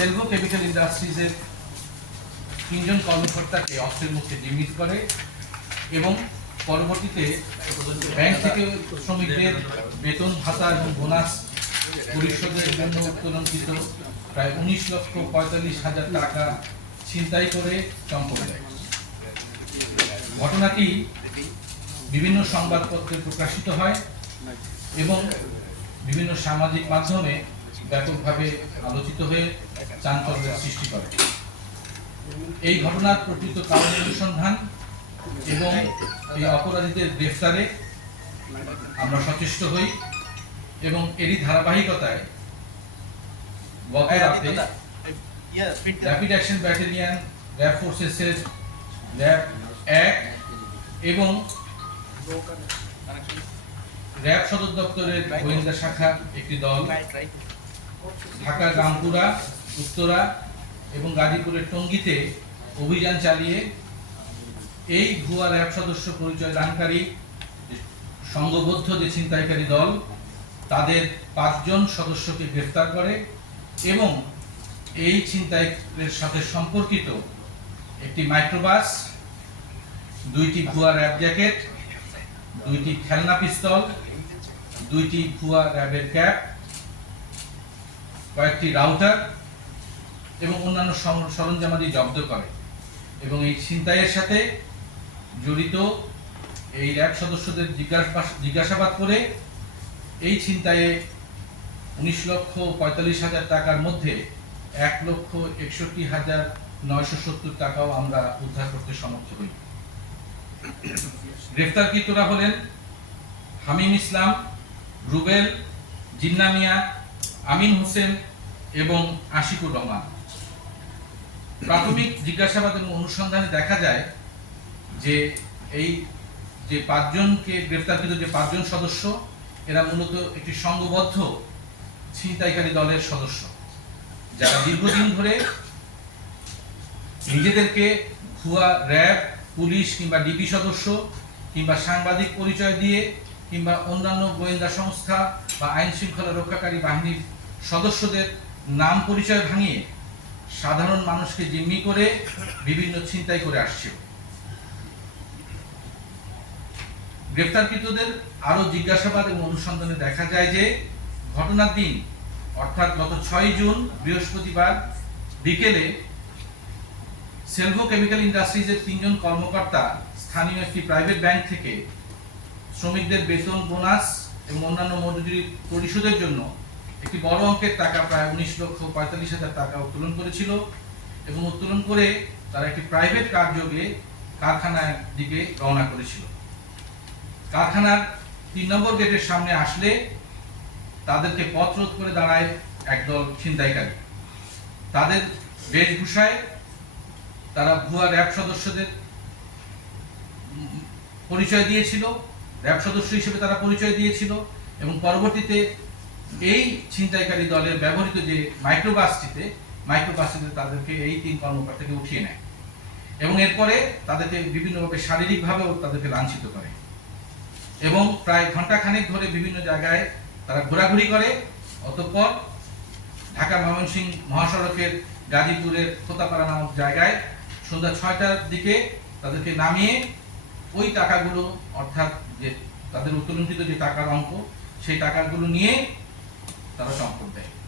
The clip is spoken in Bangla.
সেলভো কেমিক্যাল ইন্ডাস্ট্রিজের তিনজন কর্মকর্তাকে অস্ত্রের মুখে জিম্মিত করে এবং পরবর্তীতে ব্যাংক থেকে শ্রমিকদের বেতন ভাতা এবং বোনাস পরিশোধের জন্য উত্তোলনকৃত প্রায় উনিশ লক্ষ পঁয়তাল্লিশ হাজার টাকা ছিনতাই করে চম্পট দেয়। ঘটনাটি বিভিন্ন সংবাদপত্রে প্রকাশিত হয় এবং বিভিন্ন সামাজিক মাধ্যমে ব্যাপকভাবে আলোচিত হয়ে চাঞ্চল্যের সৃষ্টি করে। এই ঘটনার প্রকৃত কারণ অনুসন্ধান এবং এই অপরাধীদের গ্রেফতারে আমরা সচেষ্ট হই এবং এরই ধারাবাহিকতায় গত রাতে র্যাপিড অ্যাকশন ব্যাটালিয়ন র্যাব ফোর্সেসের র্যাব এক এবং র্যাব সদর দপ্তরের গোয়েন্দা শাখার একটি দল ঢাকা রামপুরা উত্তরা এবং গাজীপুরের টঙ্গিতে অভিযান চালিয়ে এই ভুয়া র্যাব সদস্য পরিচয় দানকারী, সংঘবদ্ধ যে ছিনতাইকারী দল, তাদের পাঁচজন সদস্যকে গ্রেফতার করে এবং এই ছিনতাইয়ের সাথে সম্পর্কিত একটি মাইক্রোবাস, দুইটি ভুয়া র্যাব জ্যাকেট, দুইটি খেলনা পিস্তল, দুইটি ভুয়া র্যাবের ক্যাপ কয়েকটি রাউটার এবং অন্যান্য সর- সরঞ্জামাদি জব্দ করে এবং এই ছিনতাইয়ের সাথে জড়িত এই র্যাব সদস্যদের জিজ্ঞাসা- জিজ্ঞাসাবাদ করে এই ছিনতাইয়ে উনিশ লক্ষ পঁয়তাল্লিশ হাজার টাকার মধ্যে এক লক্ষ একষট্টি হাজার নয়শো সত্তর টাকাও আমরা উদ্ধার করতে সমর্থ হই। গ্রেফতারকৃতরা হলেন হামিম ইসলাম, রুবেল, জিন্না মিয়া আমিন হোসেন এবং আশিকুর রহমান। প্রাথমিক জিজ্ঞাসাবাদ এবং অনুসন্ধানে দেখা যায় যে এই যে পাঁচজনকে গ্রেফতারকৃত যে পাঁচজন সদস্য, এরা মূলত একটি সংঘবদ্ধ ছিনতাইকারী দলের সদস্য। যারা দীর্ঘদিন ধরে নিজেদেরকে ভুয়া র্যাব, পুলিশ কিংবা ডিবি সদস্য কিংবা সাংবাদিক পরিচয় দিয়ে কিংবা অন্যান্য গোয়েন্দা সংস্থা বা আইন শৃঙ্খলা রক্ষাকারী বাহিনীর সদস্যদের নাম পরিচয় ভাঙিয়ে সাধারণ মানুষকে জিম্মি করে বিভিন্ন ছিনতাই করে আসছে। গ্রেফতারকৃতদের আরও জিজ্ঞাসাবাদ এবং অনুসন্ধানে দেখা যায় যে ঘটনার দিন, অর্থাৎ গত ছয় জুন, বৃহস্পতিবার বিকেলে সেলভো কেমিক্যাল ইন্ডাস্ট্রিজের তিনজন কর্মকর্তা স্থানীয় একটি প্রাইভেট ব্যাংক থেকে শ্রমিকদের বেতন, বোনাস এবং অন্যান্য মজুরি পরিশোধের জন্য একটি বড় অঙ্কের টাকা প্রায় উনিশ লক্ষ পঁয়তাল্লিশ হাজার টাকা উত্তোলন করেছিল এবং উত্তোলন করে তারা একটি প্রাইভেট কার্যকে কারখানার দিকে রওনা করেছিল। কারখানার তিন নম্বর গেটের সামনে আসলে তাদেরকে পথ রোধ করে দাঁড়ায় একদল ছিনতাইকারী। তাদের বেশভূষায় তারা ভুয়া র্যাব সদস্যদের পরিচয় দিয়েছিল। র্যাব সদস্য হিসেবে তারা পরিচয় দিয়েছিল এবং পরবর্তীতে এই ছিনতাইকারী দলের ব্যবহৃত যে মাইক্রোবাসটিতে মাইক্রোবাসটিতে তাদেরকে এই তিন কর্মকর্তাকে উঠিয়ে নেয় এবং এরপরে তাদেরকে বিভিন্নভাবে শারীরিকভাবেও তাদেরকে লাঞ্ছিত করে। এবং প্রায় ঘন্টাখানেক ধরে বিভিন্ন জায়গায় তারা ঘোরাঘুরি করে, অতঃপর ঢাকা ময়মনসিংহ মহাসড়কের গাজীপুরের খোতাপাড়া নামক জায়গায় সন্ধ্যা ছয়টার দিকে তাদেরকে নামিয়ে ওই টাকাগুলো অর্থাৎ যে তাদের উত্তোলনকৃত যে টাকার অঙ্ক সেই টাকাগুলো নিয়ে তারা সম্পদ দেয়